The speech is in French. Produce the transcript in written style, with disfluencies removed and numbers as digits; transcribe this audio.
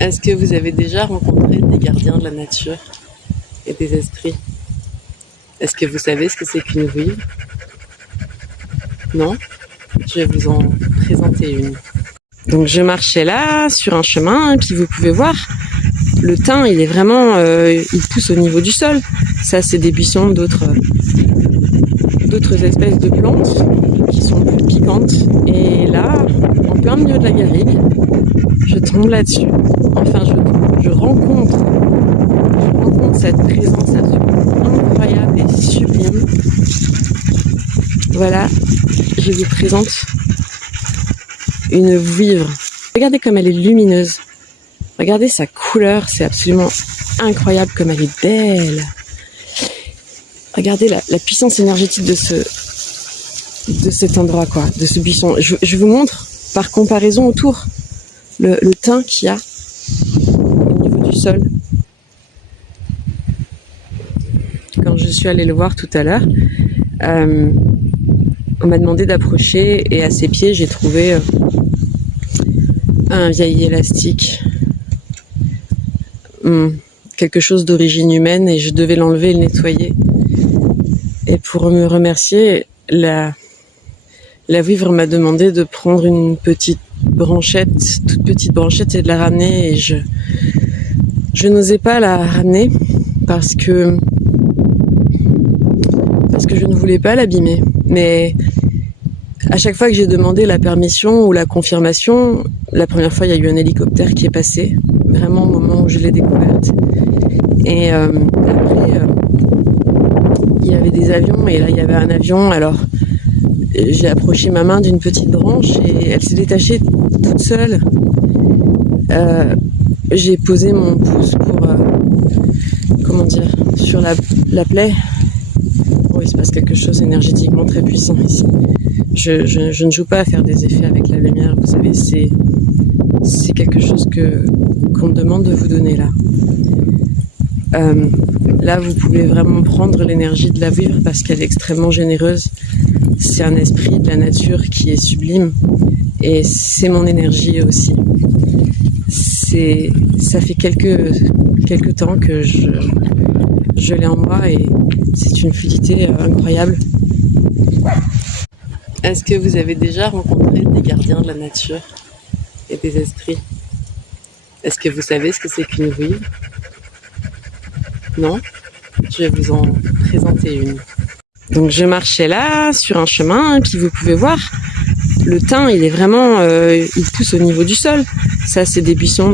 Est-ce que vous avez déjà rencontré des gardiens de la nature et des esprits? Est-ce que vous savez ce que c'est qu'une vouivre? Non? Je vais vous en présenter une. Donc je marchais là sur un chemin et puis vous pouvez voir, le thym il est vraiment, il pousse au niveau du sol. Ça c'est des buissons d'autres espèces de plantes qui sont plus piquantes. Et là, en plein milieu de la garrigue, je tombe là-dessus. Enfin, je rencontre cette présence absolument incroyable et sublime. Voilà, je vous présente une vouivre. Regardez comme elle est lumineuse. Regardez sa couleur, c'est absolument incroyable comme elle est belle. Regardez la puissance énergétique de cet endroit, quoi, de ce buisson. Je vous montre par comparaison autour le thym qu'il y a au niveau du sol. Quand je suis allée le voir tout à l'heure, on m'a demandé d'approcher et à ses pieds j'ai trouvé un vieil élastique, quelque chose d'origine humaine, et je devais l'enlever et le nettoyer. Et pour me remercier, la vouivre m'a demandé de prendre une petite branchette, toute petite branchette, et de la ramener, et je n'osais pas la ramener parce que je ne voulais pas l'abîmer. Mais à chaque fois que j'ai demandé la permission ou la confirmation, la première fois il y a eu un hélicoptère qui est passé, vraiment au moment où je l'ai découverte. Et après, il y avait des avions, et là il y avait un avion, alors j'ai approché ma main d'une petite branche et elle s'est détachée toute seule. J'ai posé mon pouce pour, sur la plaie. Oui, il se passe quelque chose énergétiquement très puissant ici. Je ne joue pas à faire des effets avec la lumière, vous savez, c'est quelque chose qu'on me demande de vous donner là. Là, vous pouvez vraiment prendre l'énergie de la vouivre parce qu'elle est extrêmement généreuse. C'est un esprit de la nature qui est sublime, et c'est mon énergie aussi. Ça fait quelques temps que je l'ai en moi, et c'est une fluidité incroyable. Est-ce que vous avez déjà rencontré des gardiens de la nature et des esprits? Est-ce que vous savez ce que c'est qu'une vouivre? Non? Je vais vous en présenter une. Donc je marchais là sur un chemin et puis vous pouvez voir, le thym il est vraiment, il pousse au niveau du sol. Ça c'est des buissons